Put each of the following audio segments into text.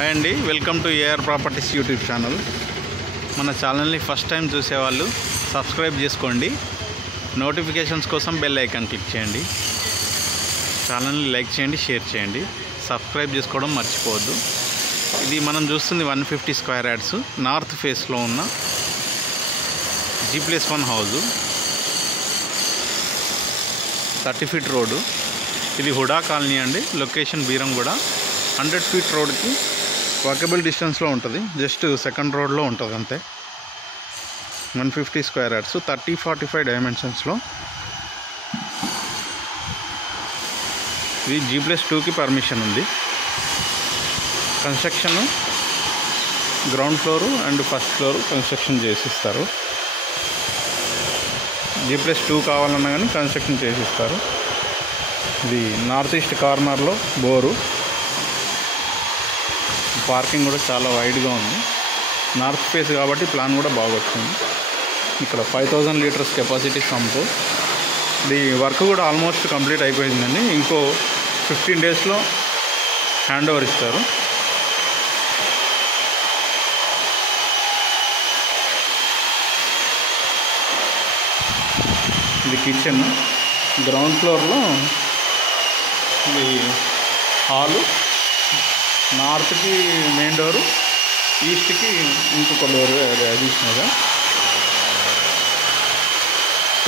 Hi అండి, welcome to AR properties YouTube channel. మన ఛానల్ని ఫస్ట్ టైం చూసేవాళ్ళు సబ్స్క్రైబ్ చేసుకోండి. నోటిఫికేషన్స్ కోసం బెల్ ఐకాన్ క్లిక్ చేయండి. ఛానల్ని లైక్ చేయండి, షేర్ చేయండి, సబ్స్క్రైబ్ చేసుకోవడం మర్చిపోవద్దు. ఇది మనం చూస్తుంది 150 స్క్వేర్ యార్డ్స్ నార్త్ ఫేస్లో ఉన్న G+1 హౌజు, 30 ఫీట్ రోడ్డు. ఇది హుడా కాలనీ అండి. లొకేషన్ బీరంగూడ. 100 ఫీట్ రోడ్కి వాకబుల్ డిస్టెన్స్లో ఉంటుంది. జస్ట్ సెకండ్ రోడ్లో ఉంటుంది అంతే. 150 స్క్వేర్ యార్డ్స్ 30-45 డైమెన్షన్స్లో. ఇది G+2కి పర్మిషన్ ఉంది. Construction ground floor and first floor construction చేసిస్తారు. G+2 కావాలన్నా కానీ కన్స్ట్రక్షన్ చేసిస్తారు. ఇది నార్త్ ఈస్ట్ కార్నర్లో బోరు. పార్కింగ్ కూడా చాలా వైడ్గా ఉంది. నార్త్ ఫేస్ కాబట్టి ప్లాన్ కూడా బాగా వచ్చింది. ఇక్కడ 5000 లీటర్స్ కెపాసిటీ సంపు. ఇది వర్క్ కూడా ఆల్మోస్ట్ కంప్లీట్ అయిపోయిందండి. ఇంకో 15 డేస్లో హ్యాండ్ ఓవర్ ఇస్తారు. ఇది కిచెన్. గ్రౌండ్ ఫ్లోర్లో ఇది హాలు. నార్త్కి మెయిన్ డోరు, ఈస్ట్కి ఇంకొక డోరు అడిషనల్గా.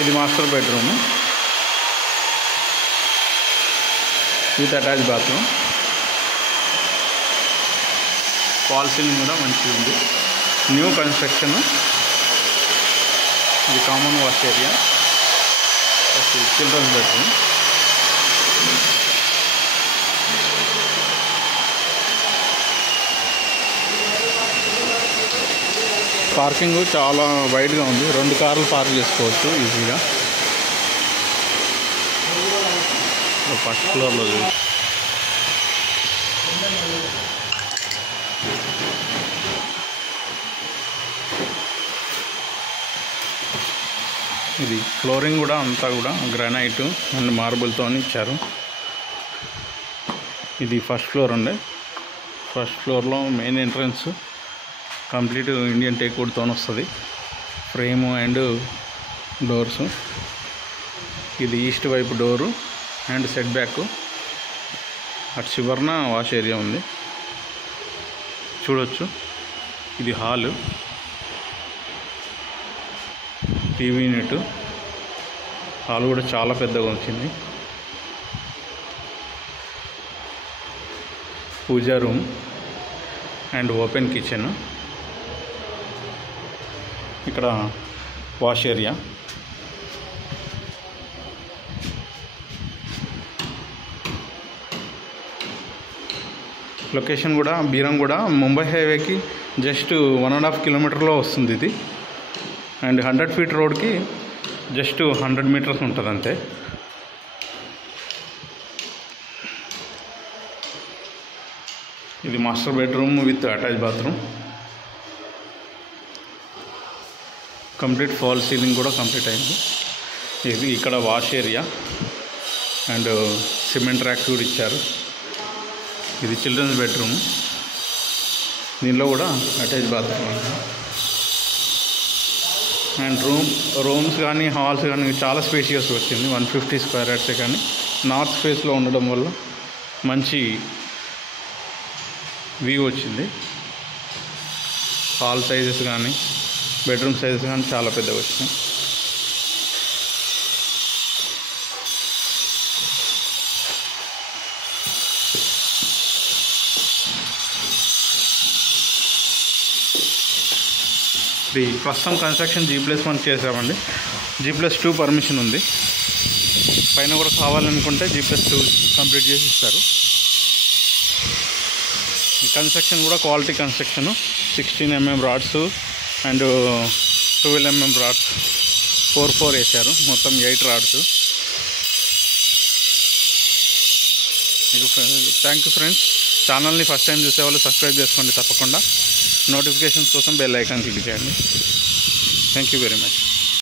ఇది master bedroom with attach bathroom. Fall ceiling కూడా మంచిగా ఉంది. New construction. ఇది common wash area. Children's bedroom. Parking చాలా వైడ్గా ఉంది. 2 కార్లు పార్క్ చేసుకోవచ్చు ఈజీగా. ఫస్ట్ ఫ్లోర్లో ఇది ఫ్లోరింగ్ కూడా అంతా కూడా గ్రానైట్ అండ్ మార్బుల్తో ఇచ్చారు. ఇది ఫస్ట్ ఫ్లోర్ అండి. ఫస్ట్ ఫ్లోర్లో మెయిన్ ఎంట్రన్స్ కంప్లీట్ ఇండియన్ టేక్వుడ్తో వస్తుంది. Frame and doors. ఇది ఈస్ట్ వైపు డోరు అండ్ సెట్ బ్యాక్. అటు చివరన వాష్ ఏరియా ఉంది, చూడొచ్చు. ఇది హాలు, టీవీ యూనిట్. హాల్ కూడా చాలా పెద్దగా వచ్చింది. పూజా రూమ్ అండ్ ఓపెన్ కిచెన్. ఇక్కడ వాష్ ఏరియా. లొకేషన్ కూడా బీరంగూడ, ముంబై హైవేకి జస్ట్ 1.5 కిలోమీటర్లో వస్తుంది ఇది. అండ్ 100 ఫీట్ రోడ్కి జస్ట్ 100 మీటర్స్ ఉంటుంది అంతే. ఇది master bedroom with attach bathroom. Complete fall ceiling కూడా కంప్లీట్ అయింది. ఇది ఇక్కడ wash area and cement rack కూడా ఇచ్చారు. ఇది చిల్డ్రన్స్ బెడ్రూమ్. దీనిలో కూడా అటాచ్ బాత్రూమ్ అండ్ రూమ్స్ కానీ హాల్స్ కానీ చాలా స్పేషియస్ వచ్చింది. 150 స్క్వేర్ యార్డ్సే కానీ నార్త్ ఫేస్లో ఉండడం వల్ల మంచి వ్యూ వచ్చింది. హాల్ సైజెస్ కానీ బెడ్రూమ్ సైజెస్ కానీ చాలా పెద్దగా వచ్చినాయి. ఇది ప్రస్తుతం కన్స్ట్రక్షన్ G+1 చేసామండి. G+2 పర్మిషన్ ఉంది. పైన కూడా కావాలనుకుంటే G+2 కంప్లీట్ చేసి ఇస్తారు. ఈ కన్స్ట్రక్షన్ కూడా quality construction. 16 mm rods and 12 mm rods 4 వేసారు. మొత్తం 8 రాడ్స్. Thank you friends. ఛానల్ని ఫస్ట్ టైం చూసేవాళ్ళు సబ్స్క్రైబ్ చేసుకోండి తప్పకుండా. నోటిఫికేషన్స్ కోసం బెల్ ఐకాన్ క్లిక్ చేయండి. Thank you very much.